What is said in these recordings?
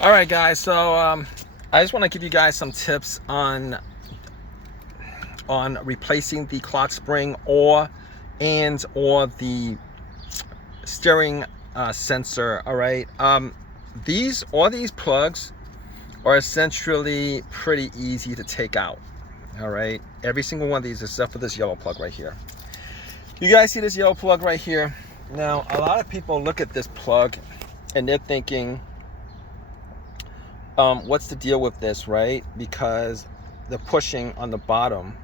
All right, guys. So I just want to give you guys some tips on replacing the clock spring or the steering sensor. All right. These plugs are essentially pretty easy to take out. All right. Every single one of these, except for this yellow plug right here. You guys see this yellow plug right here? Now, a lot of people look at this plug and they're thinking, what's the deal with this, right? Because they're pushing on the bottom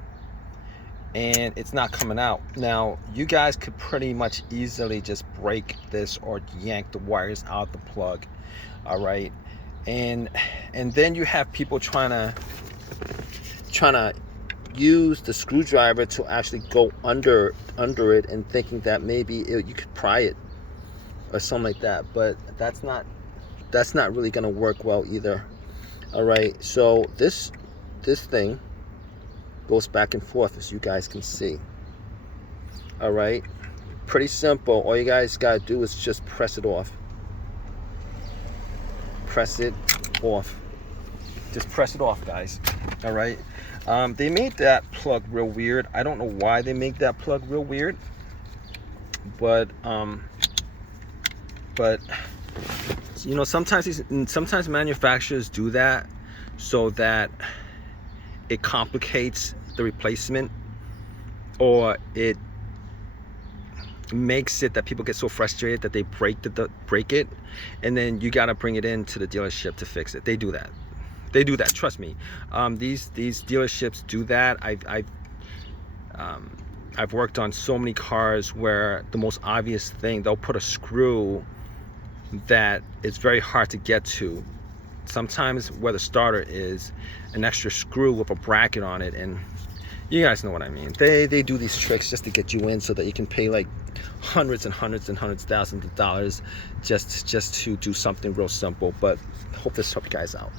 and it's not coming out. Now, you guys could pretty much easily just break this or yank the wires out the plug. All right. And then you have people trying to use the screwdriver to actually go under it and thinking that maybe you could pry it or something like that, but that's not really going to work well either. All right, so this thing goes back and forth, as you guys can see. All right, pretty simple. All you guys got to do is just press it off. Press it off. Just press it off, guys. All right. They made that plug real weird. I don't know why they make that plug real weird, but you know, sometimes manufacturers do that so that it complicates the replacement, or it makes it that people get so frustrated that they break it, and then you got to bring it into the dealership to fix it. They do that. Trust me. These dealerships do that. I've worked on so many cars where the most obvious thing, they'll put a screw that is very hard to get to. Sometimes where the starter is an extra screw with a bracket on it, and you guys know what I mean. They do these tricks just to get you in so that you can pay like hundreds and hundreds and hundreds of thousands of dollars just to do something real simple. But hope this helped you guys out.